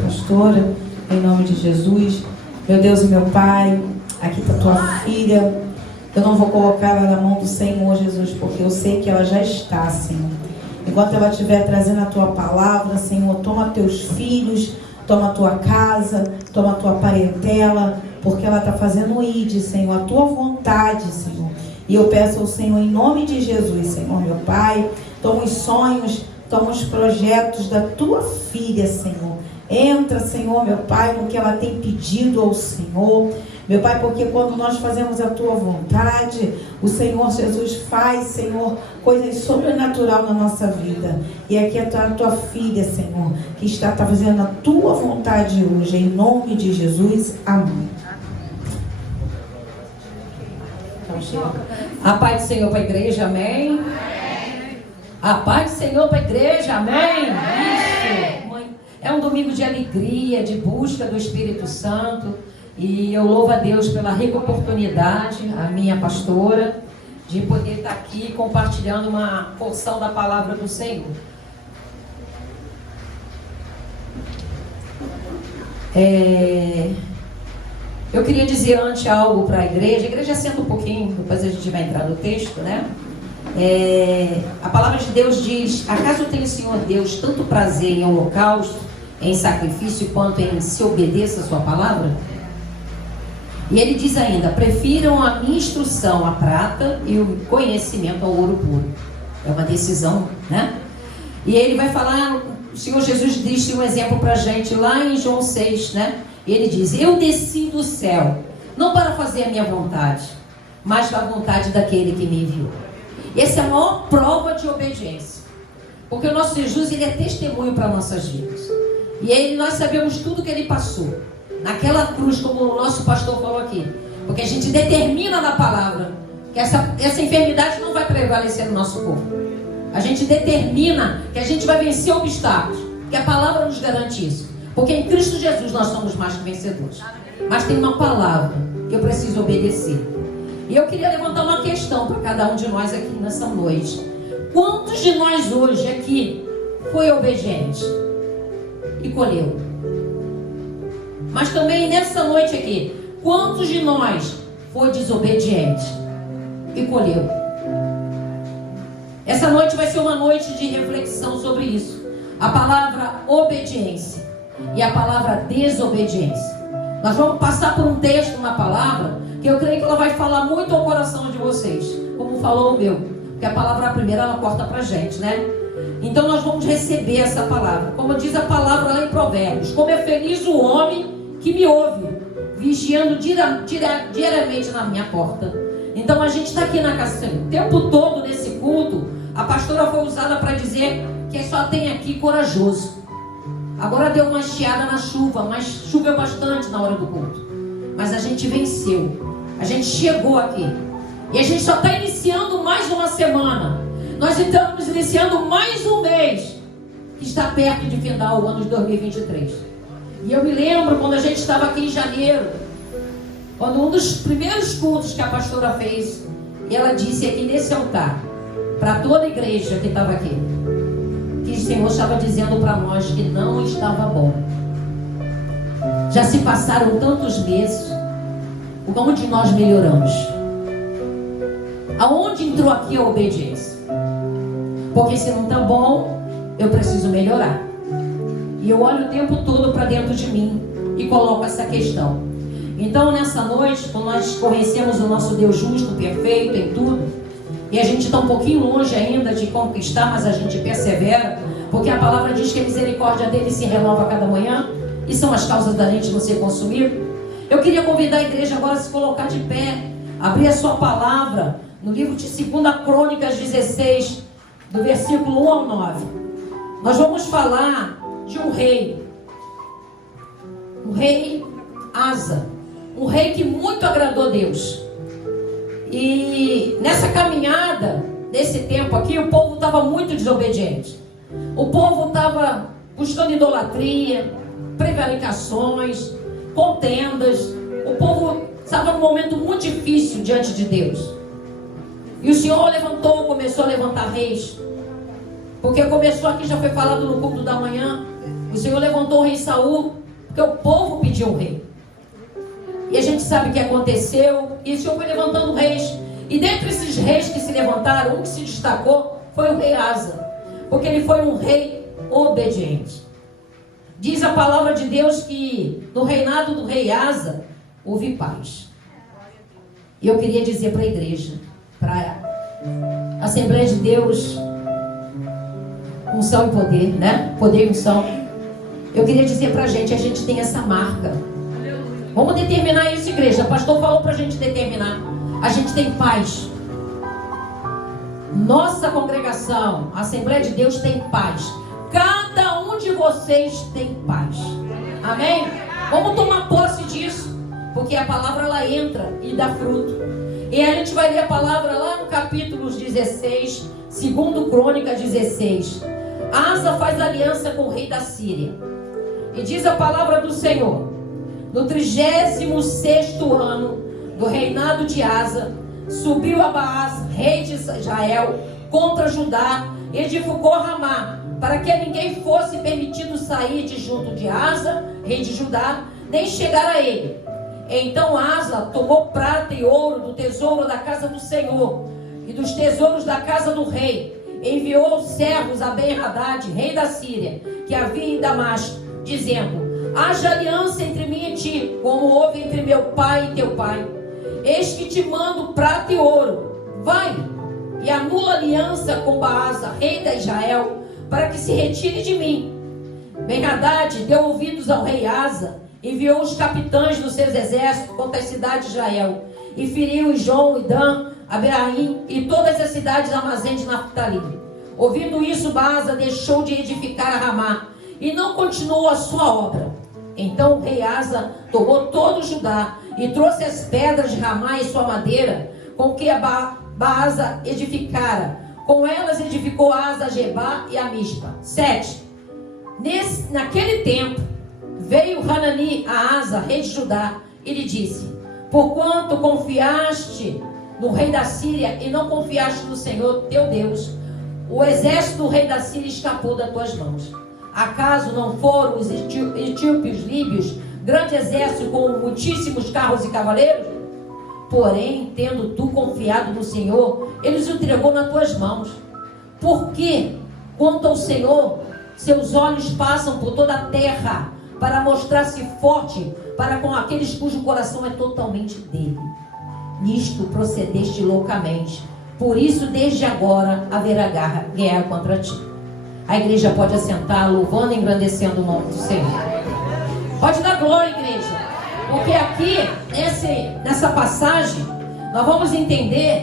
pastora, em nome de Jesus. Meu Deus e meu Pai, aqui está tua filha. Eu não vou colocar ela na mão do Senhor, Jesus, porque eu sei que ela já está, Senhor. Enquanto ela estiver trazendo a tua palavra, Senhor, toma teus filhos, toma a tua casa, toma a tua parentela, porque ela está fazendo o ID, Senhor, a tua vontade, Senhor. E eu peço ao Senhor, em nome de Jesus, Senhor, meu Pai, toma os sonhos, toma os projetos da tua filha, Senhor. Entra, Senhor, meu Pai, no que ela tem pedido ao Senhor. Meu Pai, porque quando nós fazemos a tua vontade, o Senhor Jesus faz, Senhor, coisas sobrenaturais na nossa vida. E aqui está a tua filha, Senhor, que está fazendo a tua vontade hoje. Em nome de Jesus, amém. A paz do Senhor para a igreja, amém? A paz do Senhor para a igreja, amém? Isso. É um domingo de alegria, de busca do Espírito Santo. E eu louvo a Deus pela rica oportunidade, a minha pastora, de poder estar aqui compartilhando uma porção da palavra do Senhor. Eu queria dizer antes algo para a igreja senta um pouquinho, depois a gente vai entrar no texto, né? A palavra de Deus diz: acaso tem o Senhor Deus tanto prazer em holocausto, em sacrifício, quanto em se obedeça a sua palavra? E ele diz ainda: prefiram a minha instrução a prata e o conhecimento ao ouro puro. É uma decisão, né? E ele vai falar, o Senhor Jesus disse um exemplo para a gente lá em João 6, né? E ele diz: eu desci do céu, não para fazer a minha vontade, mas a vontade daquele que me enviou. Essa é a maior prova de obediência, porque o nosso Jesus, ele é testemunho para nossas vidas. E nós sabemos tudo que ele passou naquela cruz, como o nosso pastor falou aqui, porque a gente determina na palavra que essa enfermidade não vai prevalecer no nosso corpo. A gente determina que a gente vai vencer obstáculos, que a palavra nos garante isso, porque em Cristo Jesus nós somos mais que vencedores. Mas tem uma palavra que eu preciso obedecer. E eu queria levantar uma questão para cada um de nós aqui nessa noite. Quantos de nós hoje aqui foi obediente e colheu? Mas também nessa noite aqui, quantos de nós foi desobediente e colheu? Essa noite vai ser uma noite de reflexão sobre isso. A palavra obediência e a palavra desobediência. Nós vamos passar por um texto na palavra que eu creio que ela vai falar muito ao coração de vocês, como falou o meu, porque a palavra primeira ela corta pra gente, né? Então nós vamos receber essa palavra, como diz a palavra lá em Provérbios: como é feliz o homem que me ouve, vigiando diariamente na minha porta. Então a gente está aqui na casa o tempo todo nesse culto. A pastora foi usada para dizer que só tem aqui corajoso. Agora deu uma chiada na chuva, mas choveu bastante na hora do culto. Mas a gente venceu, a gente chegou aqui. E a gente só está iniciando mais uma semana. Nós estamos iniciando mais um mês que está perto de findar o ano de 2023. E eu me lembro quando a gente estava aqui em janeiro, quando um dos primeiros cultos que a pastora fez, e ela disse aqui nesse altar, para toda a igreja que estava aqui, que o Senhor estava dizendo para nós que não estava bom. Já se passaram tantos meses, onde nós melhoramos? Aonde entrou aqui a obediência? Porque se não está bom, eu preciso melhorar. E eu olho o tempo todo para dentro de mim e coloco essa questão. Então nessa noite, quando nós conhecemos o nosso Deus justo, perfeito em tudo, e a gente está um pouquinho longe ainda de conquistar, mas a gente persevera, porque a palavra diz que a misericórdia dele se renova a cada manhã, e são as causas da gente não ser consumido. Eu queria convidar a igreja agora a se colocar de pé, abrir a sua palavra no livro de 2 Crônicas 16, do versículo 1 ao 9. Nós vamos falar de um rei, o rei Asa, um rei que muito agradou a Deus. E nessa caminhada, nesse tempo aqui, o povo estava muito desobediente. O povo estava buscando idolatria, prevaricações, contendas. O povo estava num momento muito difícil diante de Deus. E o Senhor começou a levantar reis. Porque começou aqui, já foi falado no culto da manhã, O Senhor levantou o rei Saul, porque o povo pediu um rei. E a gente sabe o que aconteceu, e o Senhor foi levantando reis. E dentre esses reis que se levantaram, um que se destacou foi o rei Asa, porque ele foi um rei obediente. Diz a palavra de Deus que no reinado do rei Asa houve paz. E eu queria dizer para a igreja, para a Assembleia de Deus, unção e poder, né? Poder e unção. Eu queria dizer para a gente tem essa marca. Vamos determinar isso, igreja. O pastor falou para a gente determinar. A gente tem paz. Nossa congregação, a Assembleia de Deus tem paz. Cada um de vocês tem paz. Amém? Vamos tomar posse disso, porque a palavra ela entra e dá fruto. E a gente vai ler a palavra lá no capítulo 16, segundo Crônica 16. Asa faz aliança com o rei da Síria. E diz a palavra do Senhor: no 36º ano do reinado de Asa, subiu Abaás, rei de Israel, contra Judá, e edificou Ramá, para que ninguém fosse permitido sair de junto de Asa, rei de Judá, nem chegar a ele. Então Asa tomou prata e ouro do tesouro da casa do Senhor e dos tesouros da casa do rei. Enviou servos a Ben-Hadad, rei da Síria, que havia em Damasco, dizendo: haja aliança entre mim e ti, como houve entre meu pai e teu pai. Eis que te mando prata e ouro. Vai e anula aliança com Baasa, rei de Israel, para que se retire de mim. Ben-Hadad deu ouvidos ao rei Asa, enviou os capitães dos seus exércitos contra as cidades de Israel, e feriu Ijon, Idã, Aberaim e todas as cidades armazém de Naftali. Ouvindo isso, Baasa deixou de edificar a Ramá e não continuou a sua obra. Então o rei Asa tomou todo o Judá e trouxe as pedras de Ramá e sua madeira, com que a Baasa edificara. Com elas edificou Asa a Gebá e a Mispa. 7. Naquele tempo veio Hanani a Asa, rei de Judá, e lhe disse: porquanto confiaste no rei da Síria e não confiaste no Senhor teu Deus, o exército do rei da Síria escapou das tuas mãos. Acaso não foram os etíopes líbios, grande exército com muitíssimos carros e cavaleiros? Porém, tendo tu confiado no Senhor, ele os entregou nas tuas mãos. Porque, quanto ao Senhor, seus olhos passam por toda a terra, para mostrar-se forte para com aqueles cujo coração é totalmente dele. Nisto procedeste loucamente. Por isso, desde agora, haverá guerra contra ti. A igreja pode assentar, louvando e engrandecendo o nome do Senhor. Pode dar glória, igreja. Porque aqui, nessa passagem, nós vamos entender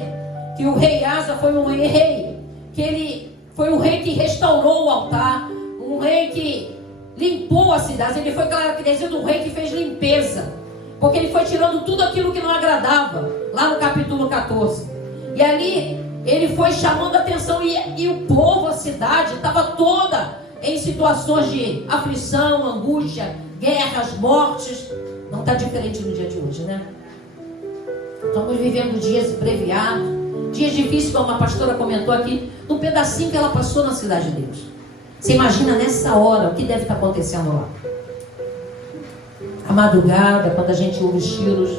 que o rei Asa foi um rei, que ele foi um rei que restaurou o altar, um rei que limpou a cidade. Ele foi caracterizado um rei que fez limpeza, porque ele foi tirando tudo aquilo que não agradava, lá no capítulo 14. E ali ele foi chamando a atenção, e o povo, a cidade, estava toda em situações de aflição, angústia, guerras, mortes. Não está diferente no dia de hoje, né? Estamos vivendo dias abreviados, dias difíceis, como a pastora comentou aqui, no pedacinho que ela passou na cidade de Deus. Você imagina nessa hora o que deve estar acontecendo lá? A madrugada, quando a gente ouve os tiros.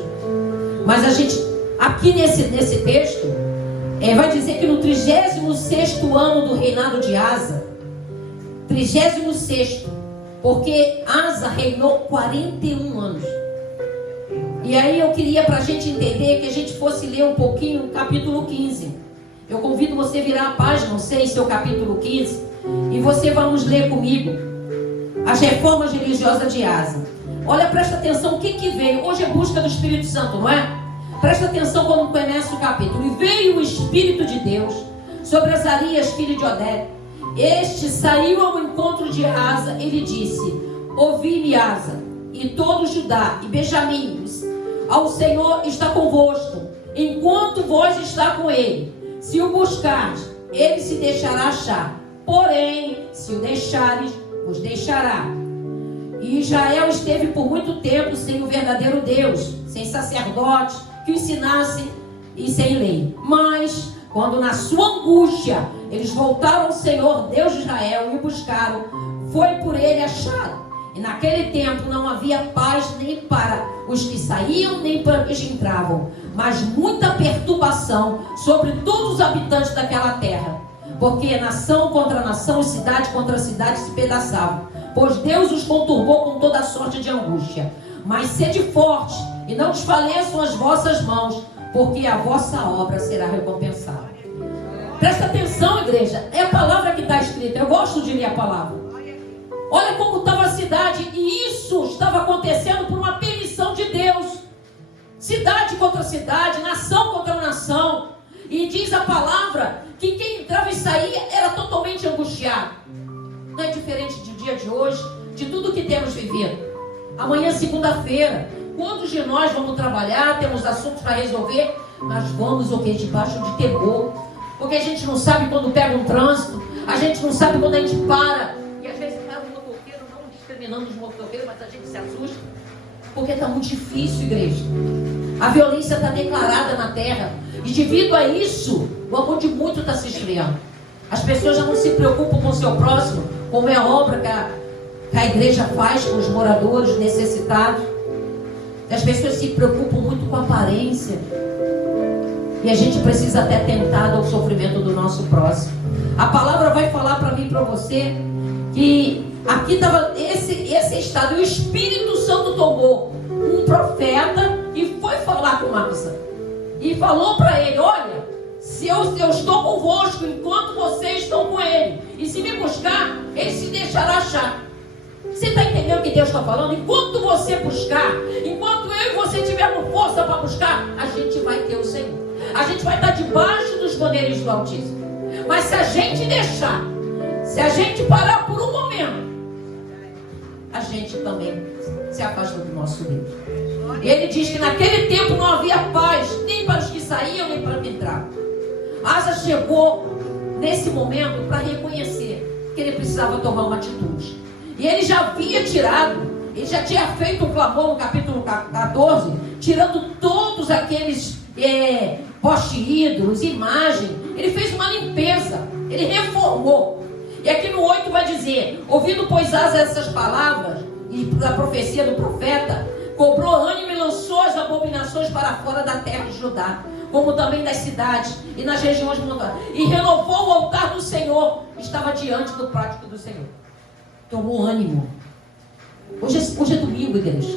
Mas a gente, aqui nesse texto, vai dizer que no 36º ano do reinado de Asa, 36º, porque Asa reinou 41 anos. E aí eu queria, para a gente entender, que a gente fosse ler um pouquinho o capítulo 15. Eu convido você a virar a página, não sei se é o capítulo 15, e você vamos ler comigo as reformas religiosas de Asa. Olha, presta atenção, o que veio? Hoje é busca do Espírito Santo, não é? Presta atenção quando começa o capítulo. E veio o Espírito de Deus sobre Azarias, filho de Oded. Este saiu ao encontro de Asa e lhe disse: ouvi-me, Asa, e todo Judá e Benjamim, ao Senhor está convosco, enquanto vós está com ele. Se o buscardes, ele se deixará achar. Porém, se o deixares, vos deixará. E Israel esteve por muito tempo sem o verdadeiro Deus, sem sacerdotes que o ensinassem e sem lei. Mas, quando na sua angústia eles voltaram ao Senhor, Deus de Israel, e o buscaram, foi por ele achado. E naquele tempo não havia paz nem para os que saíam, nem para os que entravam, mas muita perturbação sobre todos os habitantes daquela terra. Porque nação contra nação e cidade contra cidade se pedaçavam, pois Deus os conturbou com toda sorte de angústia. Mas sede forte e não desfaleçam as vossas mãos, porque a vossa obra será recompensada. Presta atenção, igreja, é a palavra que está escrita. Eu gosto de ler a palavra. Olha como estava a cidade, e isso estava acontecendo por uma permissão de Deus. Cidade contra cidade, nação contra nação. E diz a palavra que quem entrava e saía era totalmente angustiado. Não é diferente do dia de hoje, de tudo que temos vivido. Amanhã, segunda-feira, quantos de nós vamos trabalhar, temos assuntos para resolver, mas vamos o que? Debaixo de temor. Porque a gente não sabe quando pega um trânsito, a gente não sabe quando a gente para. E às vezes para o motoqueiro, não discriminando os motoqueiros, mas a gente se assusta. Porque está muito difícil, igreja. A violência está declarada na terra. E devido a isso, o amor de muito está se esfriando. As pessoas já não se preocupam com o seu próximo, como é a obra que a igreja faz com os moradores necessitados. As pessoas se preocupam muito com a aparência. E a gente precisa até tentar ao sofrimento do nosso próximo. A palavra vai falar para mim e para você que aqui estava esse estado. E o Espírito Santo tomou um profeta e foi falar com Asa. E falou para ele: olha, se eu estou convosco enquanto vocês estão com ele. E se me buscar, ele se deixará achar. Você está entendendo o que Deus está falando? Enquanto você buscar, enquanto eu e você tivermos força para buscar, a gente vai ter o Senhor. A gente vai estar debaixo dos poderes do Altíssimo. Mas se a gente deixar, se a gente parar por um momento, a gente também se afasta do nosso Deus. E ele diz que naquele tempo não havia paz, nem para os que saíam, nem para os que entravam. Asa chegou nesse momento para reconhecer que ele precisava tomar uma atitude. E ele já havia tirado, ele já tinha feito um clamor no capítulo 14, tirando todos aqueles postes ídolos, imagem. Ele fez uma limpeza, ele reformou. E aqui no 8 vai dizer: ouvindo pois Asa essas palavras e da profecia do profeta, cobrou ânimo e lançou as abominações para fora da terra de Judá, como também das cidades e nas regiões montanhosas, e renovou o altar do Senhor, estava diante do pátio do Senhor. Tomou ânimo. Hoje é domingo, igreja.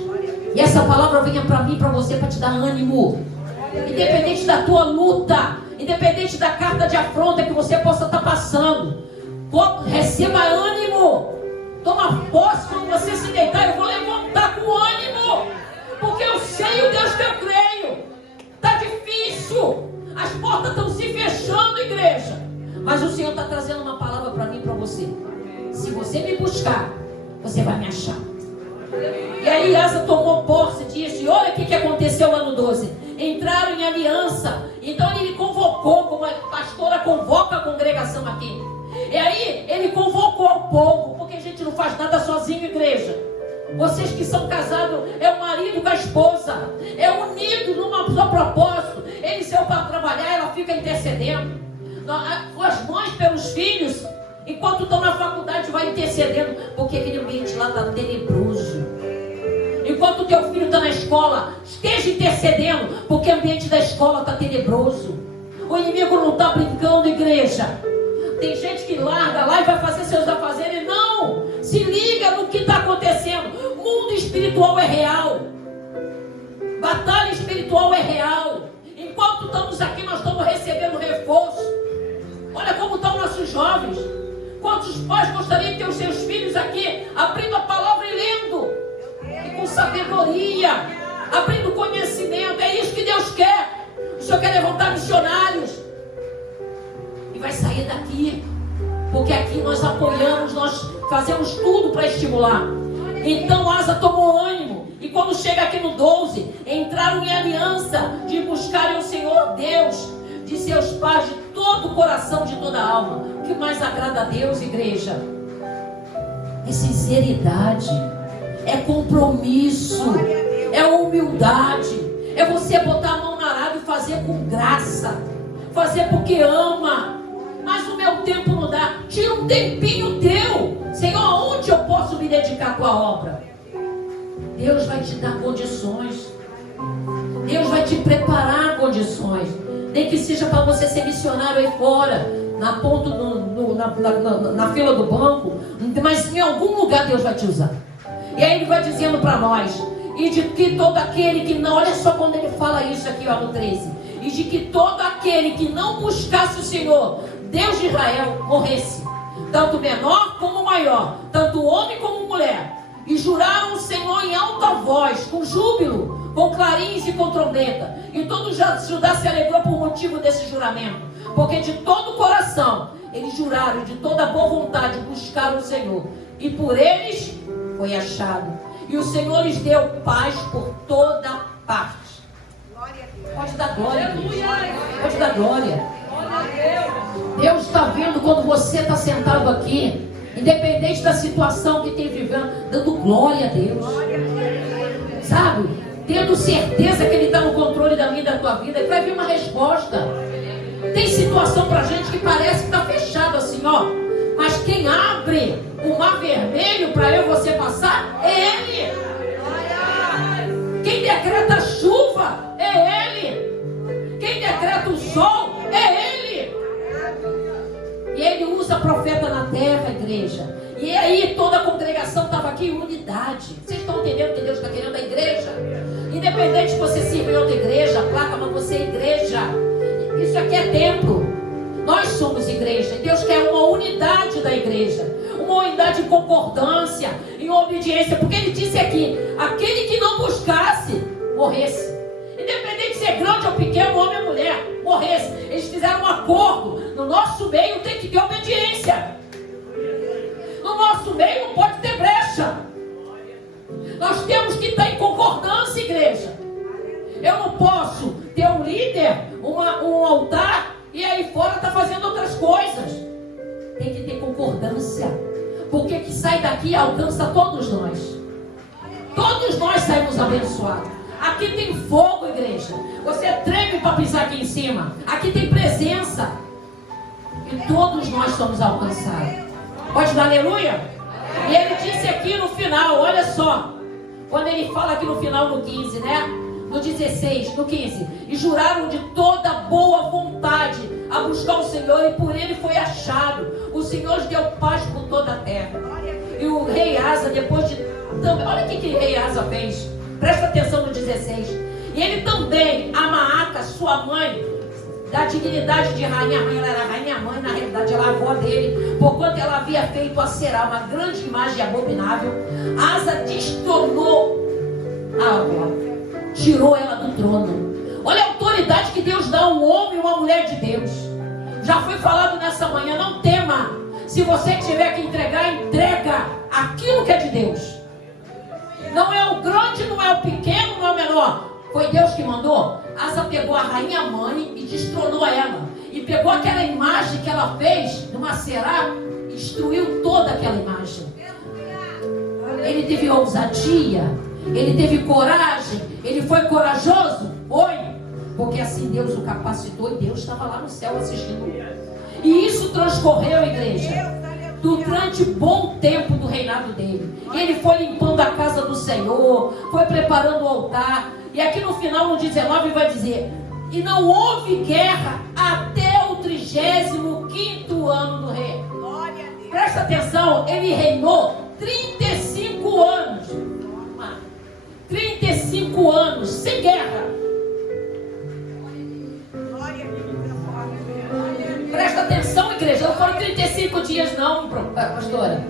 E essa palavra venha para mim e para você para te dar ânimo. Independente da tua luta, independente da carta de afronta que você possa estar passando, receba ânimo. Toma posse. Quando você se deitar, eu vou levantar com ânimo, porque eu sei o Deus que eu creio. Está difícil, as portas estão se fechando, igreja, mas o Senhor está trazendo uma palavra para mim e para você. Se você me buscar, você vai me achar. E aí Asa tomou posse disso. E olha o que aconteceu lá no 12. Entraram em aliança. Então ele convocou, como a pastora convoca a congregação aqui. E aí ele convocou o povo, porque a gente não faz nada sozinho, igreja. Vocês que são casados, é o marido com a esposa, é unido num só propósito. Ele saiu para trabalhar, ela fica intercedendo. As mães pelos filhos, enquanto estão na faculdade, vai intercedendo, porque aquele ambiente lá está tenebroso. Enquanto o teu filho está na escola, esteja intercedendo, porque o ambiente da escola está tenebroso. O inimigo não está brincando, igreja. Tem gente que larga lá e vai fazer seus afazeres. Não! Se liga no que está acontecendo. O mundo espiritual é real. Batalha espiritual é real. Enquanto estamos aqui, nós estamos recebendo reforço. Olha como estão nossos jovens. Quantos pais gostariam de ter os seus filhos aqui abrindo a palavra e lendo? E com sabedoria, abrindo conhecimento. É isso que Deus quer. O Senhor quer levantar missionários. E vai sair daqui. Porque aqui nós apoiamos, nós fazemos tudo para estimular. Então Asa tomou ânimo. E quando chega aqui no 12, entraram em aliança de buscarem o Senhor Deus de seus pais de todo o coração, de toda a alma. O que mais agrada a Deus, igreja? É sinceridade, é compromisso, é humildade, é você botar a mão na arada e fazer com graça, fazer porque ama. Mas o meu tempo não dá. Tira um tempinho teu. Senhor, onde me dedicar à tua obra. Deus vai te dar condições. Deus vai te preparar condições. Nem que seja para você ser missionário aí fora, na ponta na fila do banco, mas em algum lugar Deus vai te usar. E aí ele vai dizendo para nós, e de que todo aquele que não, olha só quando ele fala isso aqui, ó, no 13, e de que todo aquele que não buscasse o Senhor, Deus de Israel, morresse, tanto menor como maior, tanto homem como mulher. E juraram o Senhor em alta voz, com júbilo, com clarins e com trombeta. E todo Judá se alegrou por motivo desse juramento, porque de todo o coração eles juraram, de toda boa vontade buscaram o Senhor, e por eles foi achado. E o Senhor lhes deu paz por toda parte. Pode dar glória, Deus. Pode dar glória. Deus está vendo quando você está sentado aqui, independente da situação que tem vivendo, dando glória a Deus. Sabe? Tendo certeza que Ele está no controle da minha e da tua vida, que vai vir uma resposta. Tem situação pra gente que parece que está fechado assim, ó. Mas quem abre o mar vermelho para eu e você passar é Ele. Quem decreta chuva é Ele. Quem decreta o sol é Ele. E Ele usa profeta na terra, igreja. E aí toda a congregação estava aqui em unidade. Vocês estão entendendo que Deus está querendo a igreja? Independente se você sirva em outra igreja, placa, mas você é igreja. Isso aqui é templo. Nós somos igreja. E Deus quer uma unidade da igreja. Uma unidade em concordância, em obediência. Porque Ele disse aqui, aquele que não buscasse, morresse. Independente se é grande ou pequeno, homem ou mulher, morresse. Eles fizeram um acordo. No nosso meio tem que ter obediência. No nosso meio não pode ter brecha. Nós temos que estar em concordância, igreja. Eu não posso ter um líder, um altar, e aí fora está fazendo outras coisas. Tem que ter concordância. Porque que sai daqui alcança todos nós. Todos nós saímos abençoados. Aqui tem fogo, igreja. Você treme para pisar aqui em cima. Aqui tem presença. E todos nós somos alcançados. Pode dar aleluia? E ele disse aqui no final, olha só. Quando ele fala aqui no final, no 15, né? No 16, no 15. E juraram de toda boa vontade a buscar o Senhor, e por ele foi achado. O Senhor lhes deu paz por toda a terra. E o rei Asa, depois de... Olha o que o rei Asa fez. Presta atenção no 16. E ele também, a Maaca, sua mãe, da dignidade de rainha, ela era rainha-mãe, na realidade ela era avó dele, porquanto ela havia feito a Será, uma grande imagem abominável. Asa destronou a avó, tirou ela do trono. Olha a autoridade que Deus dá a um homem e uma mulher de Deus. Já foi falado nessa manhã, não tema. Se você tiver que entregar, entrega aquilo que é de Deus. Não é o grande, não é o pequeno, não é o menor. Foi Deus que mandou. Asa pegou a rainha mãe e destronou ela. E pegou aquela imagem que ela fez numa Será e destruiu toda aquela imagem. Ele teve ousadia, ele teve coragem, ele foi corajoso. Foi, porque assim Deus o capacitou e Deus estava lá no céu assistindo. E isso transcorreu, igreja, durante bom tempo do reinado dele. Ele foi limpando a casa do Senhor, foi preparando o altar. E aqui no final, no 19, vai dizer: e não houve guerra até o 35º ano do rei. Presta atenção, ele reinou 35 anos. 35 anos sem guerra. Presta atenção, igreja, não foram 35 dias não, pastora.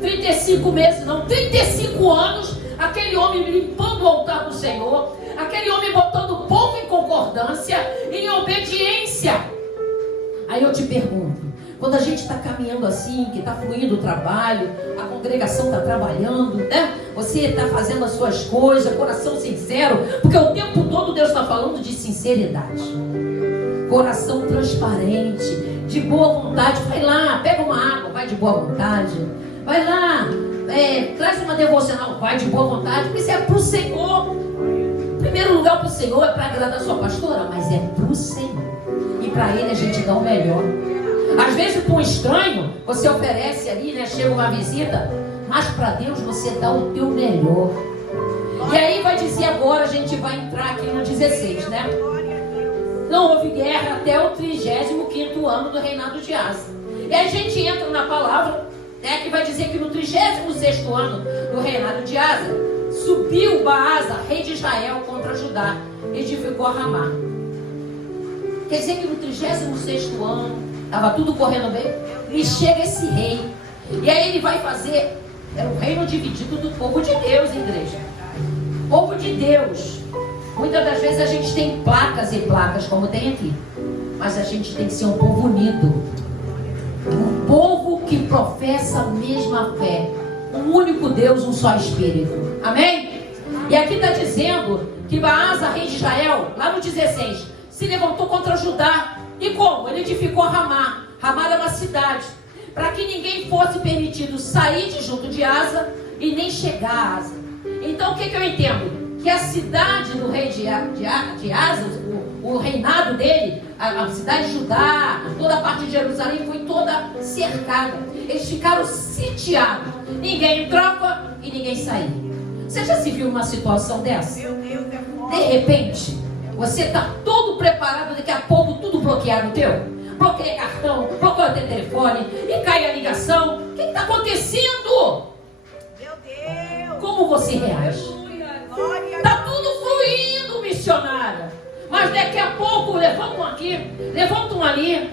35 meses não, 35 anos, aquele homem limpando o altar do Senhor, aquele homem botando o povo em concordância, em obediência. Aí eu te pergunto, quando a gente está caminhando assim, que está fluindo o trabalho, a congregação está trabalhando, né? Você está fazendo as suas coisas, coração sincero, porque o tempo todo Deus está falando de sinceridade, coração transparente, de boa vontade. Vai lá, pega uma água, vai de boa vontade. Vai lá, traz uma devocional, vai de boa vontade, porque isso é para o Senhor. Em primeiro lugar, para o Senhor, é para agradar a sua pastora, mas é para o Senhor. E para Ele a gente dá o melhor. Às vezes, para um estranho, você oferece ali, né? Chega uma visita, mas para Deus você dá o teu melhor. E aí vai dizer agora, a gente vai entrar aqui no 16, né? Não houve guerra até o 35º ano do reinado de Asa. E aí a gente entra na palavra, né, que vai dizer que no 36º ano do reinado de Asa, subiu Baasa, rei de Israel, contra Judá, e edificou a Ramá. Quer dizer que no 36º ano, estava tudo correndo bem, e chega esse rei. E aí ele vai fazer, era um reino dividido do povo de Deus, igreja. Povo de Deus. Muitas das vezes a gente tem placas e placas, como tem aqui. Mas a gente tem que ser um povo unido. Um povo que professa a mesma fé. Um único Deus, um só Espírito. Amém? E aqui está dizendo que Baasa, rei de Israel, lá no 16, se levantou contra Judá. E como? Ele edificou Ramá. Ramá era uma cidade. Para que ninguém fosse permitido sair de junto de Asa e nem chegar a Asa. Então o que eu entendo? Que a cidade do rei de Asa, o reinado dele, a cidade de Judá, toda a parte de Jerusalém foi toda cercada. Eles ficaram sitiados. Ninguém entrava e ninguém saía. Você já se viu numa situação dessa? De repente, você está todo preparado, daqui a pouco tudo bloqueado no teu? Bloqueia cartão, bloqueia teu telefone e cai a ligação. O que está acontecendo? Meu Deus! Como você reage? Está tudo fluindo, missionária. Mas daqui a pouco levantam aqui, levantam ali.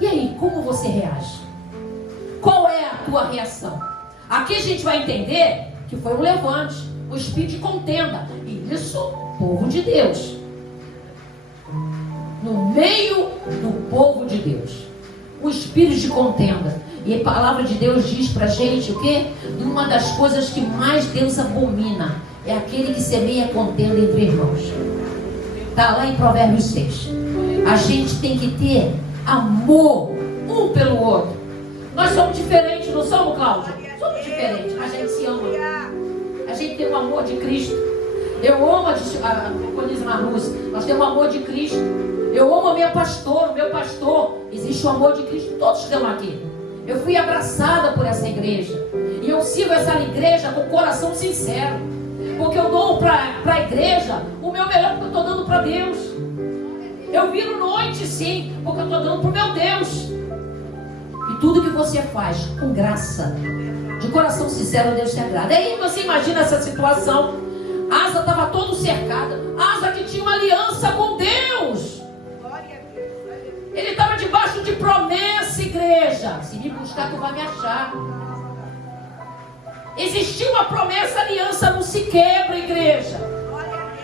E aí, como você reage? Qual é a tua reação? Aqui a gente vai entender que foi um levante, um espírito de contenda. E isso, povo de Deus. No meio do povo de Deus. O espírito de contenda. E a palavra de Deus diz pra gente o quê? Uma das coisas que mais Deus abomina é aquele que semeia contenda entre irmãos. Está lá em Provérbios 6. A gente tem que ter amor um pelo outro. Nós somos diferentes, não somos, Cláudia? Somos diferentes, mas a gente se ama. A gente tem o amor de Cristo. Eu amo a Colise Marluz. Nós temos o amor de Cristo. Eu amo a minha pastora, o meu pastor. Existe o amor de Cristo, todos estão aqui. Eu fui abraçada por essa igreja. E eu sirvo essa igreja com o coração sincero. Porque eu dou para a igreja o meu melhor, porque eu estou dando para Deus. Eu viro noite, sim, porque eu estou dando para o meu Deus. E tudo que você faz com graça, de coração sincero, Deus te agrada. Aí você imagina essa situação. Asa estava todo cercada. Asa que tinha uma aliança com Deus. Ele estava debaixo de promessa, igreja. Se me buscar, tu vai me achar. Existiu uma promessa, a aliança não se quebra, igreja.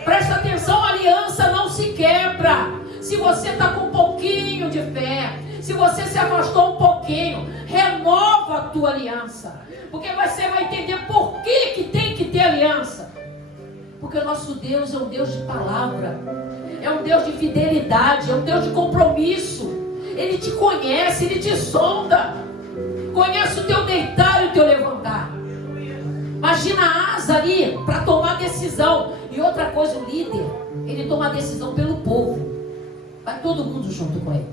Presta atenção, a aliança não se quebra. Se você está com um pouquinho de fé, se você se afastou um pouquinho, renova a tua aliança. Porque você vai entender por que tem que ter aliança. Porque o nosso Deus é um Deus de palavra. É um Deus de fidelidade, é um Deus de compromisso. Ele te conhece, Ele te sonda. Conhece o teu deitar e o teu levantar. Imagina a Asa ali para tomar decisão. E outra coisa, o líder, ele toma a decisão pelo povo. Vai todo mundo junto com ele.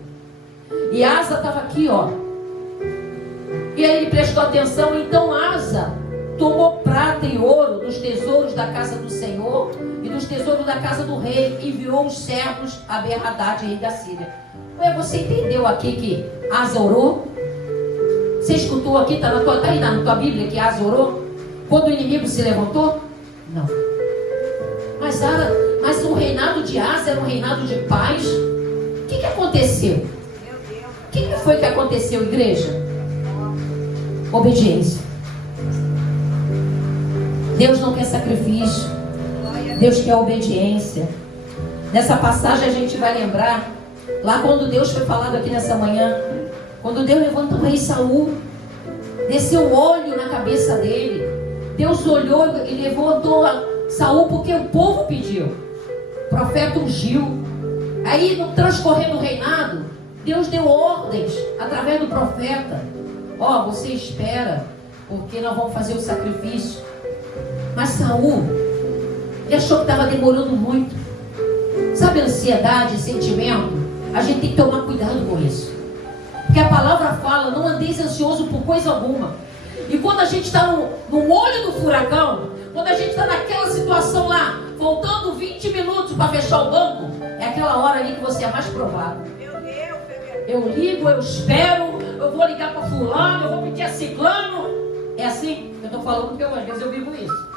E Asa estava aqui, ó. E aí ele prestou atenção. Então Asa tomou prata e ouro dos tesouros da casa do Senhor e dos tesouros da casa do rei, e enviou os servos a Ben-Hadad, rei da Síria. Ué, você entendeu aqui que Asa orou? Você escutou aqui, tá aí na tua Bíblia que Asa orou? Quando o inimigo se levantou? Não. Mas o reinado de Asa era um reinado de paz. O que aconteceu? O que foi que aconteceu, igreja? Obediência. Deus não quer sacrifício. Deus quer obediência. Nessa passagem a gente vai lembrar, lá quando Deus foi falado aqui nessa manhã, quando Deus levanta o rei Saul, desceu óleo na cabeça dele. Deus olhou e levantou Saul porque o povo pediu. O profeta ungiu. Aí no transcorrer do reinado, Deus deu ordens através do profeta. Ó, você espera, porque nós vamos fazer o sacrifício. Mas Saul, ele achou que estava demorando muito. Sabe, ansiedade, sentimento? A gente tem que tomar cuidado com isso. Porque a palavra fala, não andeis ansioso por coisa alguma. E quando a gente está no olho do furacão, quando a gente está naquela situação lá, faltando 20 minutos para fechar o banco, é aquela hora ali que você é mais provável. Eu ligo, eu espero, eu vou ligar para fulano, eu vou pedir a ciclano. É assim? Eu estou falando porque às vezes eu vivo isso.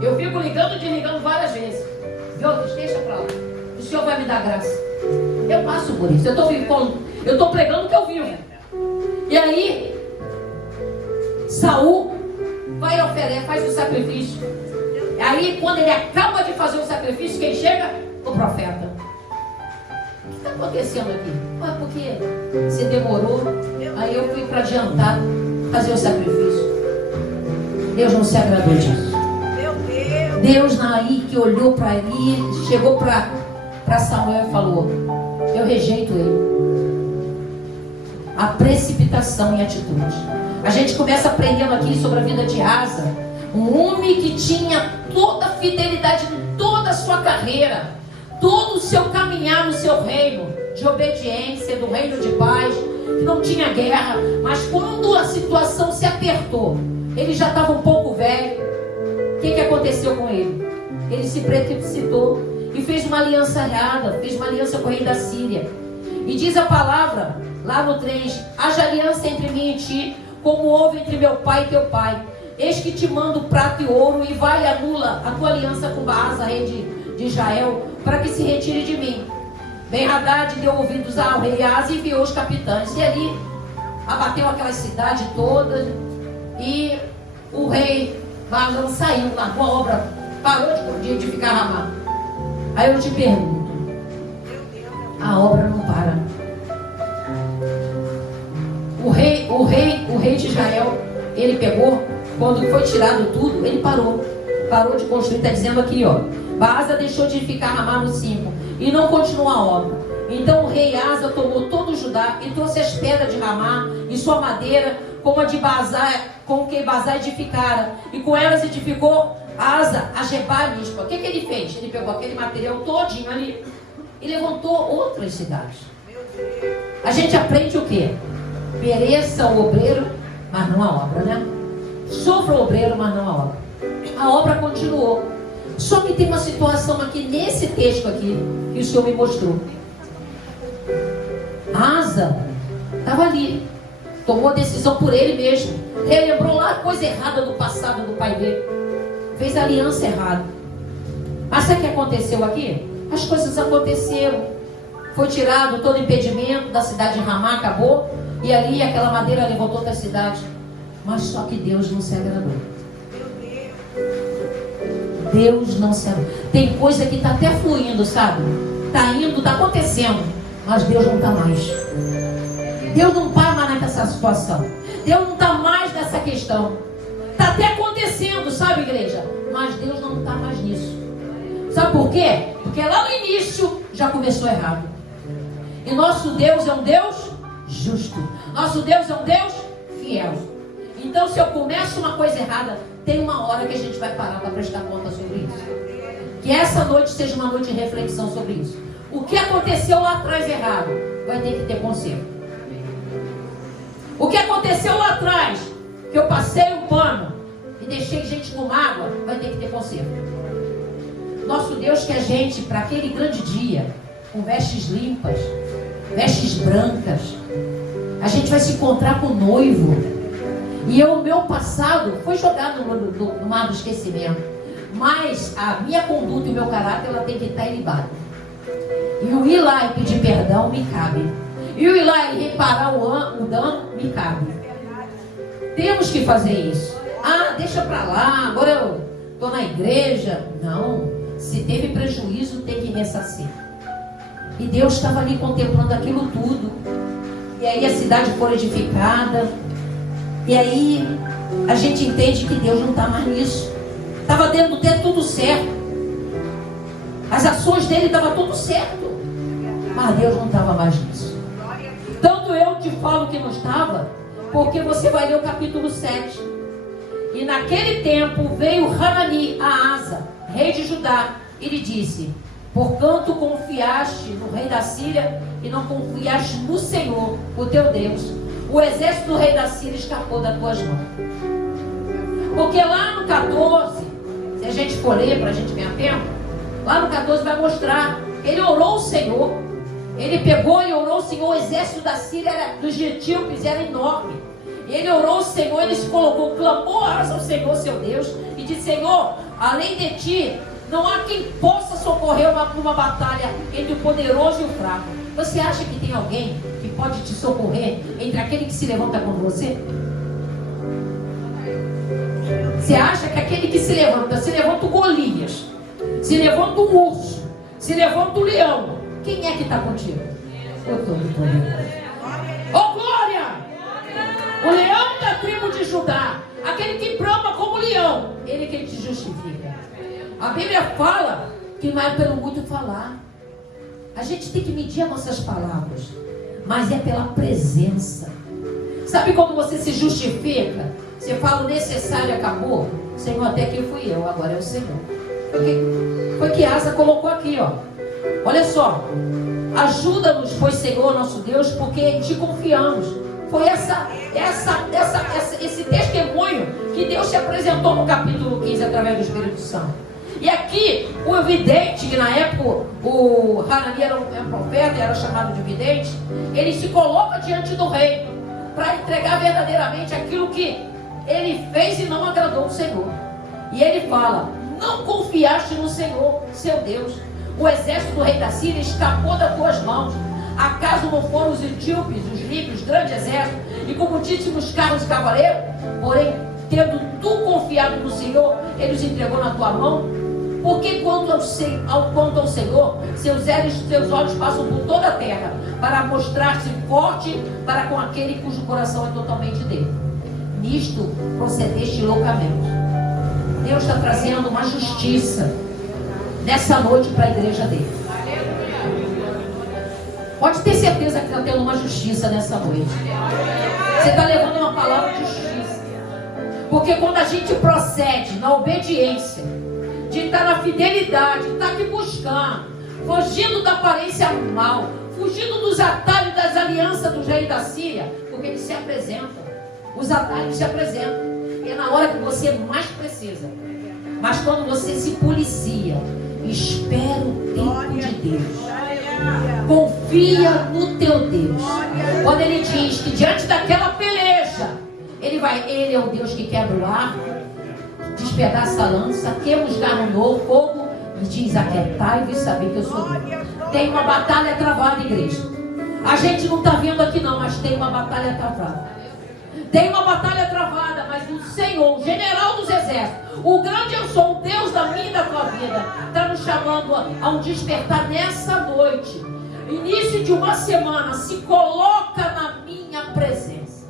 Eu fico ligando e desligando várias vezes. Deus, deixa para lá. O Senhor vai me dar graça. Eu passo por isso. Eu estou pregando o que eu vivo. E aí, Saul vai e oferece, faz o sacrifício. E aí, quando ele acaba de fazer o sacrifício, quem chega? O profeta. O que está acontecendo aqui? Ah, porque você demorou. Aí eu fui para adiantar fazer o sacrifício. Deus não se agradou disso. Deus aí que olhou para ele, chegou para Samuel e falou: eu rejeito ele. A precipitação em atitude. A gente começa aprendendo aqui sobre a vida de Asa, um homem que tinha toda a fidelidade em toda a sua carreira, todo o seu caminhar no seu reino, de obediência, do reino de paz, que não tinha guerra, mas quando a situação se apertou, ele já estava um pouco velho. O que aconteceu com ele? Ele se precipitou e fez uma aliança errada, fez uma aliança com o rei da Síria. E diz a palavra, lá no 3, haja aliança entre mim e ti, como houve entre meu pai e teu pai. Eis que te mando prata e ouro, e vai e anula a tua aliança com Baasa, rei de Israel, para que se retire de mim. Ben-Hadad deu ouvidos ao rei Asa e enviou os capitães. E ali abateu aquela cidade toda, e o rei Baasa saiu, largou a obra, parou de edificar Ramá. Aí eu te pergunto, a obra não para. O rei de Israel, ele pegou, quando foi tirado tudo, ele parou de construir. Está dizendo aqui, ó, Baasa deixou de edificar Ramá no 5 e não continuou a obra. Então o rei Asa tomou todo o Judá e trouxe as pedras de Ramá e sua madeira, como a de Baasa, com que Baasa edificara, e com elas edificou Asa a Gebá e Mispa. O que ele fez? Ele pegou aquele material todinho ali e levantou outras cidades. A gente aprende o quê? Pereça o obreiro, mas não a obra, né? Sofra o obreiro, mas não a obra. A obra continuou. Só que tem uma situação aqui, nesse texto aqui, que o Senhor me mostrou. Asa estava ali, tomou a decisão por ele mesmo, relembrou lá a coisa errada do passado do pai dele, fez a aliança errada. Mas sabe o que aconteceu aqui? As coisas aconteceram. Foi tirado todo o impedimento da cidade de Ramá, acabou. E ali aquela madeira levantou outra cidade. Mas só que Deus não se agradou. Deus não se agradou. Tem coisa que está até fluindo, sabe? Está indo, está acontecendo. Mas Deus não está mais. Deus não está mais nessa situação. Deus não está mais nessa questão. Está até acontecendo, sabe, igreja? Mas Deus não está mais nisso. Sabe por quê? Porque lá no início já começou errado. E nosso Deus é um Deus justo. Nosso Deus é um Deus fiel. Então, se eu começo uma coisa errada, tem uma hora que a gente vai parar para prestar conta sobre isso. Que essa noite seja uma noite de reflexão sobre isso. O que aconteceu lá atrás errado, vai ter que ter conserto. O que aconteceu lá atrás, que eu passei o pano e deixei gente com mágoa, vai ter que ter conserto. Nosso Deus quer gente para aquele grande dia, com vestes limpas, vestes brancas. A gente vai se encontrar com o noivo. E o meu passado foi jogado no mar do esquecimento. Mas a minha conduta e o meu caráter, ela tem que estar ilibada. E o ir lá e pedir perdão me cabe. E o ir lá e reparar o dano me cabe. Temos que fazer isso. Ah, deixa pra lá, agora eu estou na igreja. Não, se teve prejuízo, tem que ressarcir. E Deus estava ali contemplando aquilo tudo. E aí a cidade foi edificada. E aí a gente entende que Deus não está mais nisso. Estava dentro do tempo tudo certo. As ações dele estavam tudo certo. Mas Deus não estava mais nisso. Tanto eu te falo que não estava, porque você vai ler o capítulo 7. E naquele tempo veio Hanani a Asa, rei de Judá, e lhe disse: porquanto confiaste no rei da Síria e não confiaste no Senhor, o teu Deus, o exército do rei da Síria escapou das tuas mãos. Porque lá no 14, se a gente for ler para a gente ganhar tempo, lá no 14 vai mostrar, ele orou o Senhor, ele pegou e orou o Senhor, o exército da Síria, dos etíopes, era enorme. Ele orou o Senhor, ele se colocou, clamou ao Senhor, seu Deus, e disse: Senhor, além de ti, não há quem possa socorrer uma batalha entre o poderoso e o fraco. Você acha que tem alguém que pode te socorrer entre aquele que se levanta contra você? Você acha que aquele que se levanta o Golias, se levanta o urso, se levanta o leão, quem é que está contigo? Eu estou oh, glória! O leão da tribo de Judá, aquele que brama como leão, ele que te justifica. A Bíblia fala que não é pelo muito falar. A gente tem que medir as nossas palavras, mas é pela presença. Sabe quando você se justifica? Você fala o necessário, acabou. Senhor, até aqui fui eu, agora é o Senhor. Foi que Asa colocou aqui, ó. Olha só. Ajuda-nos, pois, Senhor, nosso Deus, porque em ti confiamos. Foi esse testemunho que Deus se apresentou no capítulo 15 através do Espírito Santo. E aqui, o vidente, que na época o Hanani era um profeta, era chamado de vidente, ele se coloca diante do rei para entregar verdadeiramente aquilo que ele fez e não agradou o Senhor. E ele fala: não confiaste no Senhor, seu Deus. O exército do rei da Síria escapou das tuas mãos. Acaso não foram os etíopes, os líbios, grande exército, e com muitíssimos carros e cavaleiros? Porém, tendo tu confiado no Senhor, ele os entregou na tua mão. Porque quanto ao Senhor, seus olhos passam por toda a terra, para mostrar-se forte para com aquele cujo coração é totalmente dele. Nisto procedeste loucamente. Deus está trazendo uma justiça nessa noite para a igreja dele. Pode ter certeza que está tendo uma justiça nessa noite. Você está levando uma palavra de justiça. Porque quando a gente procede na obediência, de estar na fidelidade, de estar aqui buscando, fugindo da aparência mal, fugindo dos atalhos das alianças do rei da Síria, porque eles se apresentam, os atalhos se apresentam, e é na hora que você mais precisa. Mas quando você se policia, espera o tempo de Deus, confia no teu Deus. Quando ele diz que diante daquela peleja, ele é o Deus que quebra o arco, despedaça a lança, queima os garros no fogo e diz: aquietai-vos e saber que eu sou Deus. Tem uma batalha travada, igreja. A gente não está vendo aqui não, mas tem uma batalha travada. Tem uma batalha travada, mas o Senhor, o general dos exércitos, o grande eu sou, o Deus da minha e da tua vida, está nos chamando a um despertar nessa noite. Início de uma semana, se coloca na minha presença.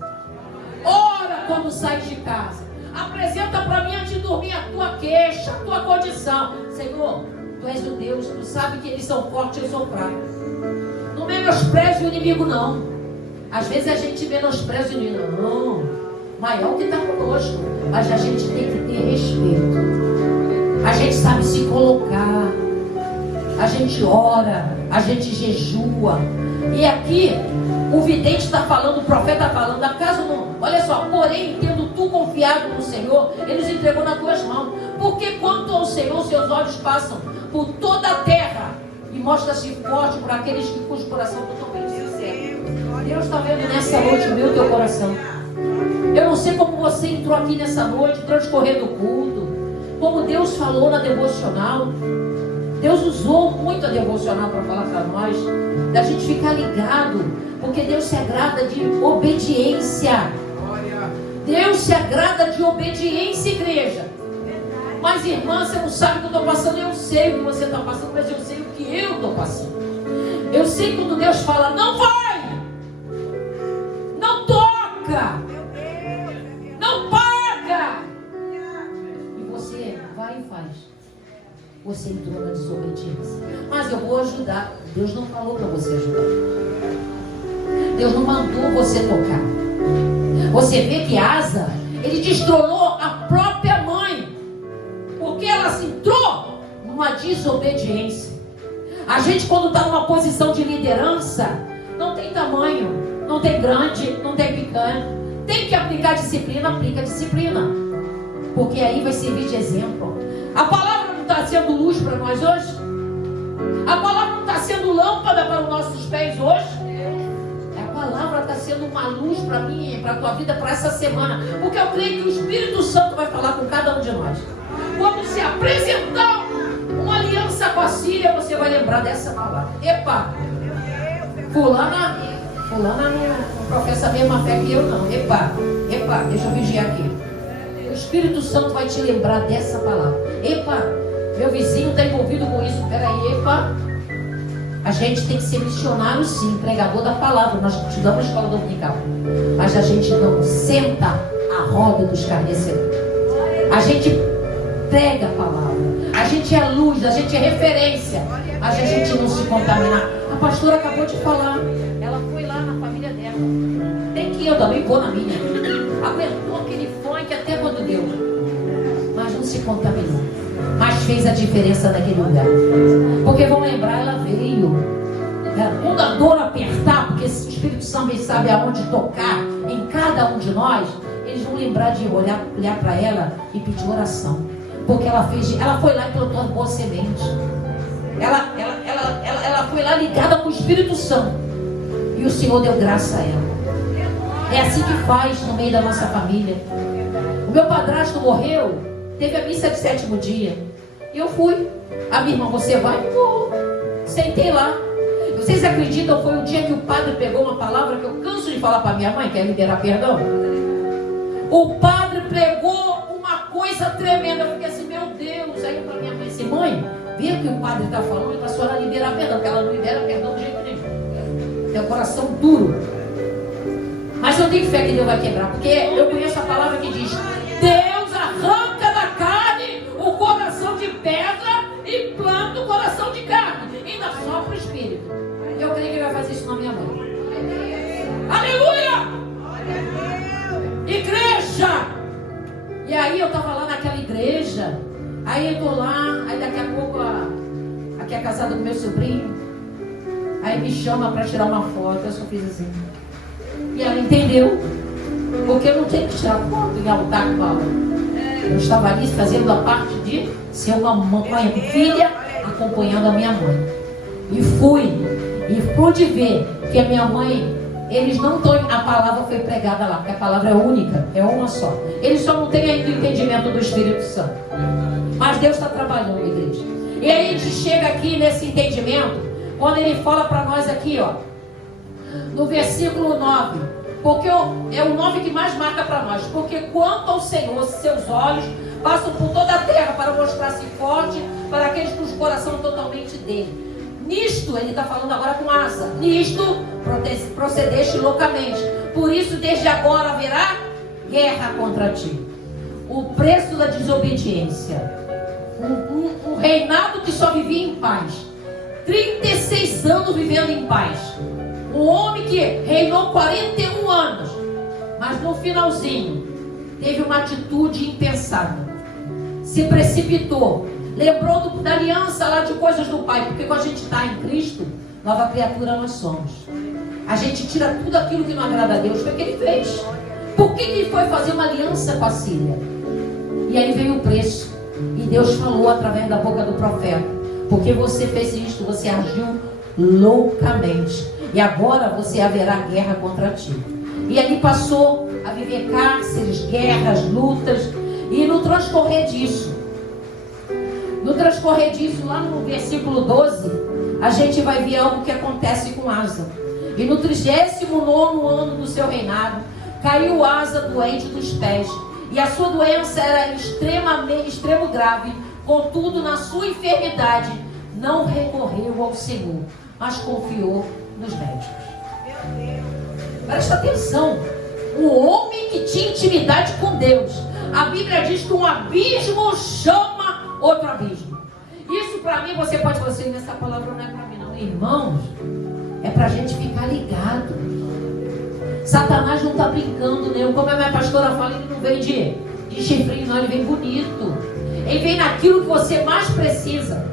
Ora quando sai de casa. Apresenta para mim antes de dormir a tua queixa, a tua condição. Senhor, tu és o Deus, tu sabe que eles são fortes, eu sou fraco. Não menospreze o inimigo, não. Às vezes a gente menospreza o inimigo. Não, maior que está conosco. Mas a gente tem que ter respeito. A gente sabe se colocar. A gente ora, a gente jejua. E aqui o vidente está falando, o profeta está falando: acaso não? Olha só, porém, tendo tu confiado no Senhor, ele os entregou nas tuas mãos. Porque quanto ao Senhor, seus olhos passam por toda a terra e mostra-se forte por aqueles cujo coração totalmente sincero. Deus está vendo nessa noite o meu e o teu coração. Eu não sei como você entrou aqui nessa noite, transcorrendo o culto, como Deus falou na devocional. Deus usou muito a devocional para falar para nós, da gente ficar ligado, porque Deus se agrada de obediência. Deus se agrada de obediência, igreja. Mas irmã, você não sabe o que eu estou passando. Eu sei o que você está passando, mas eu sei o que eu estou passando. Eu sei quando Deus fala: não vai, não toca, não paga, e você vai e faz. Você entrou na desobediência. Mas eu vou ajudar. Deus não falou para você ajudar. Deus não mandou você tocar. Você vê que Asa, ele destronou a própria mãe, porque ela se entrou numa desobediência. A gente, quando está numa posição de liderança, não tem tamanho, não tem grande, não tem picanha. Tem que aplicar disciplina, aplica disciplina. Porque aí vai servir de exemplo. A palavra não está sendo luz para nós hoje? A palavra não está sendo lâmpada para os nossos pés hoje? A palavra está sendo uma luz para mim, para a tua vida, para essa semana. Porque eu creio que o Espírito Santo vai falar com cada um de nós. Quando se apresentar uma aliança com a Síria, você vai lembrar dessa palavra. Epa! Fulana não professa a mesma fé que eu, não. Epa, deixa eu vigiar aqui. O Espírito Santo vai te lembrar dessa palavra. Epa, meu vizinho está envolvido com isso. Peraí, epa. A gente tem que ser missionário, sim, pregador da palavra. Nós estudamos escola dominical. Mas a gente não senta a roda dos escarnecedores. A gente prega a palavra. A gente é luz, a gente é referência. Mas a gente não se contaminar. A pastora acabou de falar. Ela foi lá na família dela. Tem que ir, eu também vou na minha. Aguentou aquele funk até quando deu. Mas não se contaminou. Mas fez a diferença naquele lugar. Porque vão lembrar, ela veio. Quando a dor apertar, porque esse Espírito Santo sabe aonde tocar em cada um de nós, eles vão lembrar de olhar para ela e pedir oração. Porque ela foi lá e plantou uma boa semente. Ela foi lá ligada com o Espírito Santo. E o Senhor deu graça a ela. É assim que faz no meio da nossa família. O meu padrasto morreu, teve a missa de 7º dia. E eu fui. A minha irmã, você vai? Vou. Sentei lá. Vocês acreditam? Foi o dia que o padre pegou uma palavra que eu canso de falar para minha mãe, que é liberar perdão. O padre pregou uma coisa tremenda. Eu fiquei assim, meu Deus. Aí eu para minha mãe assim, mãe, vê o que o padre está falando para a senhora liberar perdão, porque ela não libera perdão de jeito nenhum. Tem o coração duro. Mas eu tenho fé que Deus vai quebrar, porque eu conheço a palavra que diz: Deus arranca da carne o coração de pedra e planta o coração de carne, e ainda sopra o Espírito. Eu creio que Ele vai fazer isso na minha mão. Aleluia! Igreja! E aí eu estava lá naquela igreja, aí eu estou lá, aí daqui a pouco aqui é a casada do meu sobrinho, aí me chama para tirar uma foto, eu só fiz assim. E ela entendeu, porque eu não tenho que tirar foto em altar com ela. Eu estava ali fazendo a parte de ser uma mãe, filha, acompanhando a minha mãe. E pude ver que a minha mãe, eles não estão, a palavra foi pregada lá, porque a palavra é única, é uma só. Eles só não têm ainda o entendimento do Espírito Santo. Mas Deus está trabalhando, igreja. E aí a gente chega aqui nesse entendimento, quando Ele fala para nós aqui, ó, no versículo 9, porque é o 9 que mais marca para nós. Porque quanto ao Senhor, seus olhos passam por toda a terra para mostrar-se forte para aqueles cujo coração totalmente dele. Nisto, ele está falando agora com Asa, nisto procedeste loucamente. Por isso desde agora haverá guerra contra ti. O preço da desobediência. Um reinado que só vivia em paz. 36 anos vivendo em paz. Um homem que reinou 41 anos, mas no finalzinho teve uma atitude impensada. Se precipitou, lembrou da aliança lá de coisas do Pai, porque quando a gente está em Cristo, nova criatura nós somos. A gente tira tudo aquilo que não agrada a Deus. Foi o que Ele fez. Por que Ele foi fazer uma aliança com a Síria? E aí veio o preço. E Deus falou através da boca do profeta: porque você fez isto, você agiu loucamente. E agora você haverá guerra contra ti. E ali passou a viver cárceres, guerras, lutas. E no transcorrer disso, lá no versículo 12, a gente vai ver algo que acontece com Asa. E no 39º ano do seu reinado, caiu Asa doente dos pés. E a sua doença era extremo grave. Contudo, na sua enfermidade, não recorreu ao Senhor, mas confiou nos médicos. Presta atenção. Um homem que tinha intimidade com Deus. A Bíblia diz que um abismo chama outro abismo. Isso para mim, você pode falar assim, essa palavra não é para mim não. Irmãos, é para a gente ficar ligado. Satanás não está brincando, né? Como a minha pastora fala, ele não vem de chifrinho não, ele vem bonito. Ele vem naquilo que você mais precisa.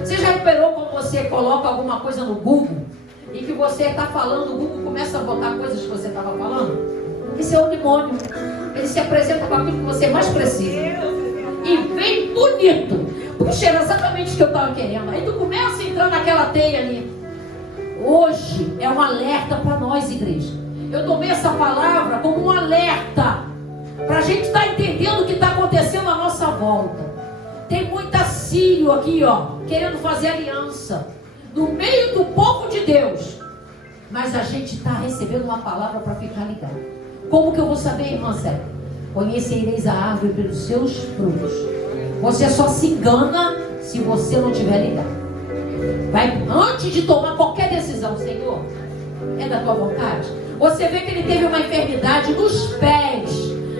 Você já reparou quando você coloca alguma coisa no Google e que você está falando, o Google começa a botar coisas que você estava falando? Esse é o demônio. Ele se apresenta com aquilo que você mais precisa. E vem bonito. Puxa, era exatamente o que eu estava querendo. Aí tu começa a entrar naquela teia ali. Hoje é um alerta para nós, igreja. Eu tomei essa palavra como um alerta para a gente estar entendendo o que está acontecendo à nossa volta. Tem muito assírio aqui, ó, querendo fazer aliança no meio do povo de Deus. Mas a gente está recebendo uma palavra para ficar ligado. Como que eu vou saber, irmã Célia? Conhecereis a árvore pelos seus frutos. Você só se engana se você não estiver ligado. Vai, antes de tomar qualquer decisão, Senhor, é da tua vontade. Você vê que ele teve uma enfermidade nos pés.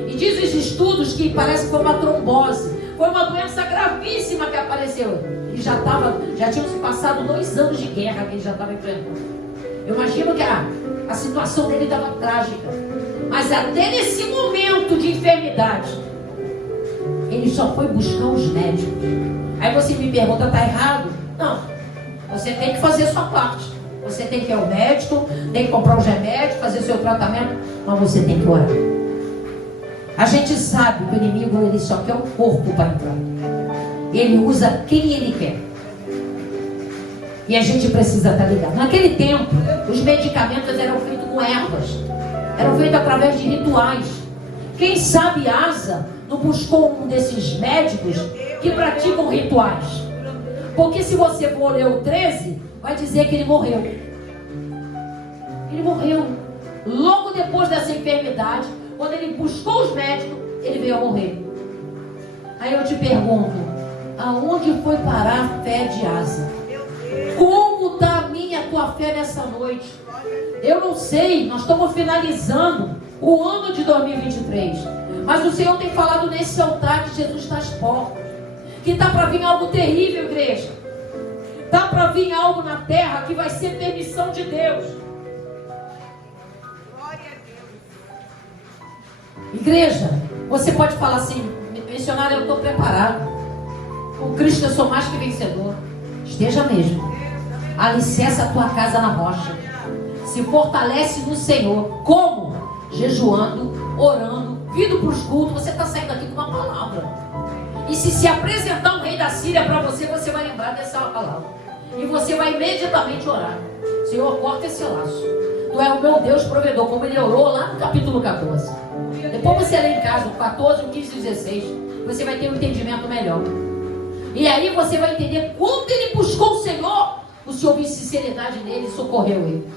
E diz os estudos que parece que foi uma trombose. Foi uma doença gravíssima que apareceu. Ele já tinham se passado 2 anos de guerra que ele já estava enfrentando. Eu imagino que a situação dele estava trágica. Mas até nesse momento de enfermidade, ele só foi buscar os médicos. Aí você me pergunta, está errado? Não. Você tem que fazer a sua parte. Você tem que ir ao médico, tem que comprar os remédios, fazer o seu tratamento, mas você tem que orar. A gente sabe que o inimigo ele só quer um corpo para entrar. Ele usa quem ele quer. E a gente precisa estar ligado. Naquele tempo, os medicamentos eram feitos com ervas. Eram feitos através de rituais. Quem sabe Asa não buscou um desses médicos que praticam rituais? Porque se você for ler o 13, vai dizer que ele morreu. Ele morreu. Logo depois dessa enfermidade, quando ele buscou os médicos, ele veio a morrer. Aí eu te pergunto, aonde foi parar a fé de Asa? Como está a minha e a tua fé nessa noite? Eu não sei, nós estamos finalizando o ano de 2023. Mas o Senhor tem falado nesse altar que Jesus está às portas. Que está para vir algo terrível, igreja. Está para vir algo na terra que vai ser permissão de Deus. Glória a Deus. Igreja, você pode falar assim, missionário, eu estou preparado. Com Cristo eu sou mais que vencedor. Esteja mesmo. Alicerça a tua casa na rocha. Se fortalece no Senhor. Como? Jejuando, orando, vindo para os cultos. Você está saindo aqui com uma palavra. E se apresentar um rei da Síria para você, você vai lembrar dessa palavra. E você vai imediatamente orar. Senhor, corta esse laço. Tu é o meu Deus provedor, como ele orou lá no capítulo 14. Depois você lê em casa o 14, o 15 e o 16. Você vai ter um entendimento melhor. E aí você vai entender quando ele buscou o Senhor viu sinceridade nele e socorreu ele.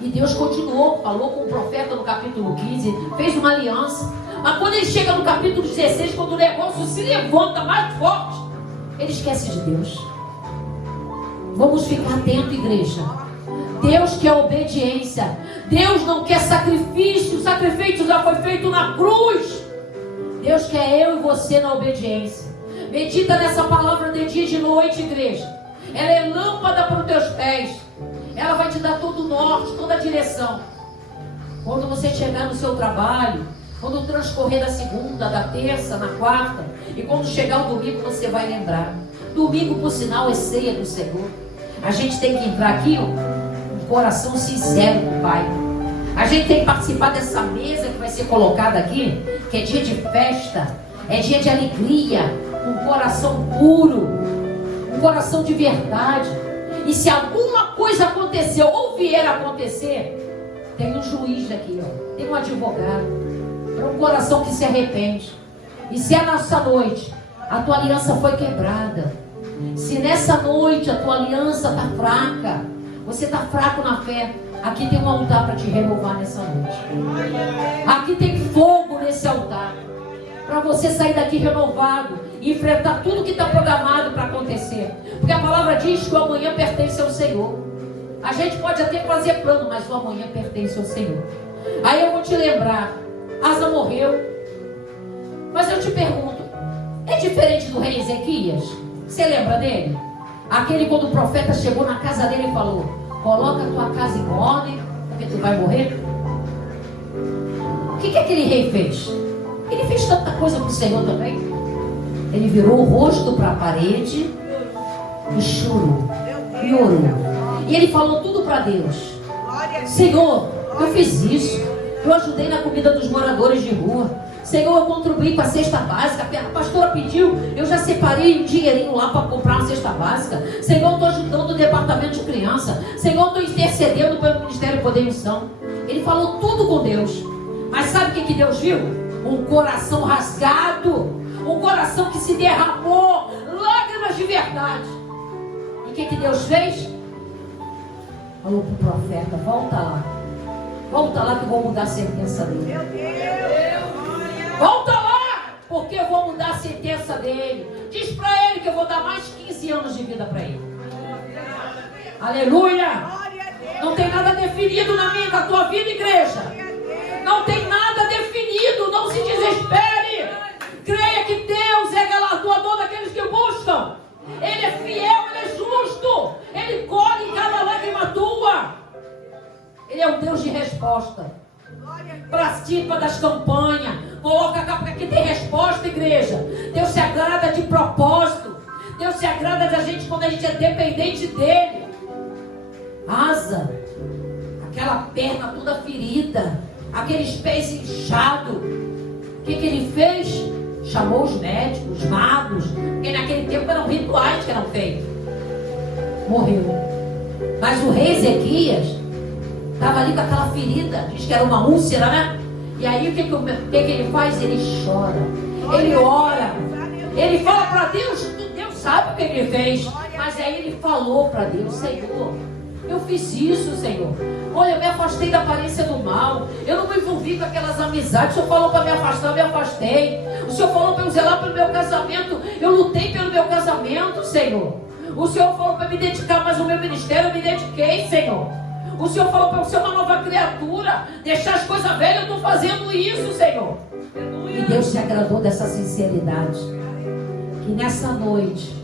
E Deus continuou, falou com o profeta no capítulo 15, fez uma aliança. Mas quando ele chega no capítulo 16, quando o negócio se levanta mais forte, ele esquece de Deus. Vamos ficar atentos, igreja. Deus quer obediência. Deus não quer sacrifício. O sacrifício já foi feito na cruz. Deus quer eu e você na obediência. Medita nessa palavra de dia e de noite, igreja. Ela é lâmpada para os teus pés. Ela vai te dar todo o norte, toda a direção. Quando você chegar no seu trabalho, quando transcorrer da segunda, da terça, na quarta, e quando chegar o domingo, você vai lembrar. Domingo, por sinal, é ceia do Senhor. A gente tem que entrar aqui, ó, com o coração sincero com o Pai. A gente tem que participar dessa mesa que vai ser colocada aqui, que é dia de festa, é dia de alegria, um coração puro, um coração de verdade. E se alguma coisa aconteceu ou vier a acontecer, tem um juiz aqui, ó, tem um advogado, para um coração que se arrepende. E se a nossa noite a tua aliança foi quebrada, se nessa noite a tua aliança está fraca, você está fraco na fé, aqui tem um altar para te renovar nessa noite. Aqui tem fogo nesse altar para você sair daqui renovado e enfrentar tudo que está programado para acontecer. Porque a palavra diz que o amanhã pertence ao Senhor. A gente pode até fazer plano, mas o amanhã pertence ao Senhor. Aí eu vou te lembrar, Asa morreu. Mas eu te pergunto, é diferente do rei Ezequias? Você lembra dele? Aquele quando o profeta chegou na casa dele e falou: coloca a tua casa em ordem, porque tu vai morrer. O que aquele rei fez? Ele fez tanta coisa para o Senhor também. Ele virou o rosto para a parede e chorou e orou. E ele falou tudo para Deus: Senhor, eu fiz isso, Eu ajudei na comida dos moradores de rua. Senhor, eu contribuí com a cesta básica. A pastora pediu, eu já separei um dinheirinho lá para comprar uma cesta básica. Senhor, eu estou ajudando o departamento de criança. Senhor, eu estou intercedendo pelo Ministério Poder e Unção. Ele falou tudo com Deus. Mas sabe o que Deus viu? Um coração rasgado. Um coração que se derramou. Lágrimas de verdade. E o que Deus fez? Falou para o profeta, volta lá. Volta lá que eu vou mudar a sentença dele. Meu Deus. Volta lá, porque eu vou mudar a sentença dele. Diz para ele que eu vou dar mais 15 anos de vida para ele. Aleluia. Não tem nada definido na minha, na tua vida, igreja. Não tem nada definido. Não se desespere. Creia que Deus é galardoador daqueles que buscam. Ele é fiel, ele é justo. Ele colhe cada lágrima tua. Ele é o Deus de resposta. Participa das campanhas. Coloca cá, porque aqui tem resposta, igreja. Deus se agrada de propósito. Deus se agrada da gente quando a gente é dependente dele. Asa, aquela perna toda ferida, aqueles pés inchados. O que ele fez? Chamou os médicos, os magos, porque naquele tempo eram rituais que eram feitos. Morreu. Mas o rei Ezequias estava ali com aquela ferida, diz que era uma úlcera, né? E aí o que ele faz? Ele chora, ele ora, ele fala para Deus. Deus sabe o que ele fez, mas aí ele falou para Deus: Senhor, eu fiz isso, Senhor. Olha, eu me afastei da aparência do mal. Eu não me envolvi com aquelas amizades. O Senhor falou para me afastar, eu me afastei. O Senhor falou para eu zelar pelo meu casamento. Eu lutei pelo meu casamento, Senhor. O Senhor falou para me dedicar mais ao meu ministério. Eu me dediquei, Senhor. O Senhor falou para eu ser uma nova criatura. Deixar as coisas velhas, eu estou fazendo isso, Senhor. E Deus se agradou dessa sinceridade. Que nessa noite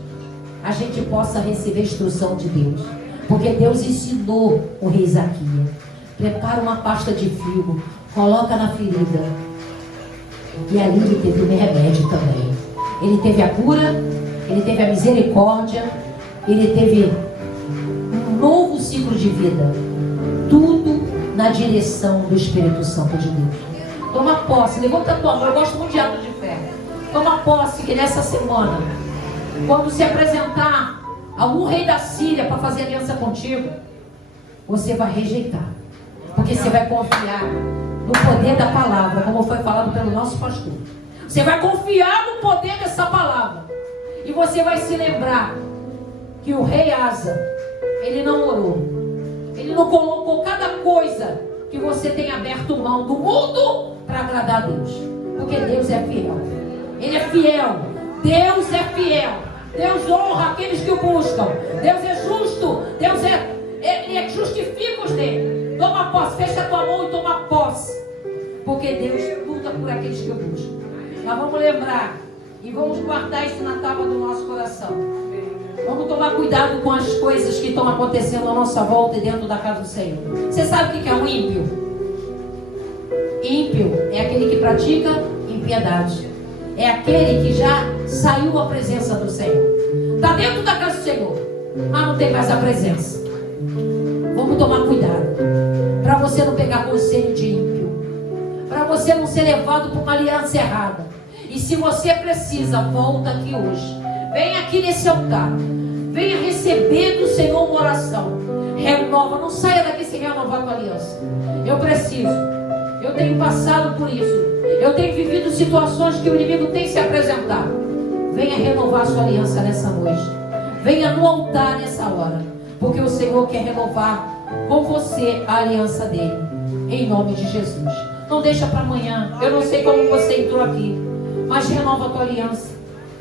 a gente possa receber a instrução de Deus. Porque Deus ensinou o rei Zaquias. Prepara uma pasta de figo, coloca na ferida. E ali ele teve o remédio também. Ele teve a cura, ele teve a misericórdia, ele teve um novo ciclo de vida. Tudo na direção do Espírito Santo de Deus. Toma posse, levanta a tua mão. Eu gosto muito de ato de fé. Toma posse que nessa semana, quando se apresentar algum rei da Síria para fazer aliança contigo, você vai rejeitar, porque você vai confiar no poder da palavra, como foi falado pelo nosso pastor. Você vai confiar no poder dessa palavra, e você vai se lembrar que o rei Asa, ele não orou, ele não colocou cada coisa que você tem aberto mão do mundo para agradar a Deus, porque Deus é fiel. Ele é fiel. Deus é fiel. Deus honra aqueles que o buscam. Deus é justo. Ele justifica os dele. Toma posse. Fecha a tua mão e toma posse. Porque Deus luta por aqueles que o buscam. Nós vamos lembrar e vamos guardar isso na tábua do nosso coração. Vamos tomar cuidado com as coisas que estão acontecendo à nossa volta e dentro da casa do Senhor. Você sabe o que é um ímpio? Ímpio é aquele que pratica impiedade. É aquele que já saiu da presença do Senhor. Está dentro da casa do Senhor, mas não tem mais a presença. Vamos tomar cuidado para você não pegar conselho de ímpio, para você não ser levado por uma aliança errada. E se você precisa, volta aqui hoje. Vem aqui nesse altar. Venha receber do Senhor uma oração. Renova, não saia daqui sem renovar a tua aliança. Eu preciso. Eu tenho passado por isso. Eu tenho vivido situações que o inimigo tem se apresentado. Venha renovar a sua aliança nessa noite. Venha no altar nessa hora. Porque o Senhor quer renovar com você a aliança dele. Em nome de Jesus. Não deixa para amanhã. Eu não sei como você entrou aqui. Mas renova a tua aliança.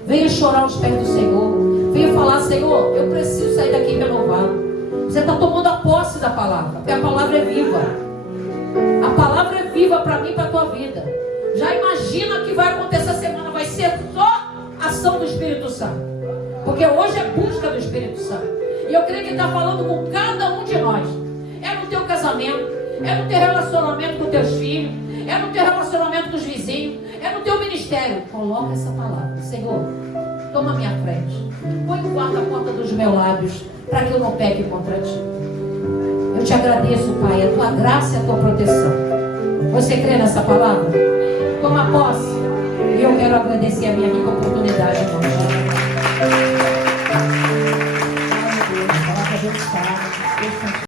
Venha chorar aos pés do Senhor. Venha falar: Senhor, eu preciso sair daqui renovado. Você está tomando a posse da palavra. Porque a palavra é viva. A palavra é viva para mim e para a tua vida. Já imagina o que vai acontecer essa semana. Vai ser só ação do Espírito Santo. Porque hoje é busca do Espírito Santo. E eu creio que ele está falando com cada um de nós. É no teu casamento. É no teu relacionamento com teus filhos. É no teu relacionamento com os vizinhos. É no teu ministério. Coloca essa palavra. Senhor, toma a minha frente. Põe o guarda-porta dos meus lábios, para que eu não peque contra ti. Eu te agradeço, Pai, a tua graça e a tua proteção. Você crê nessa palavra? Toma posse. E eu quero agradecer a minha rica oportunidade, irmão. Ai, meu Deus, palavra abençoada.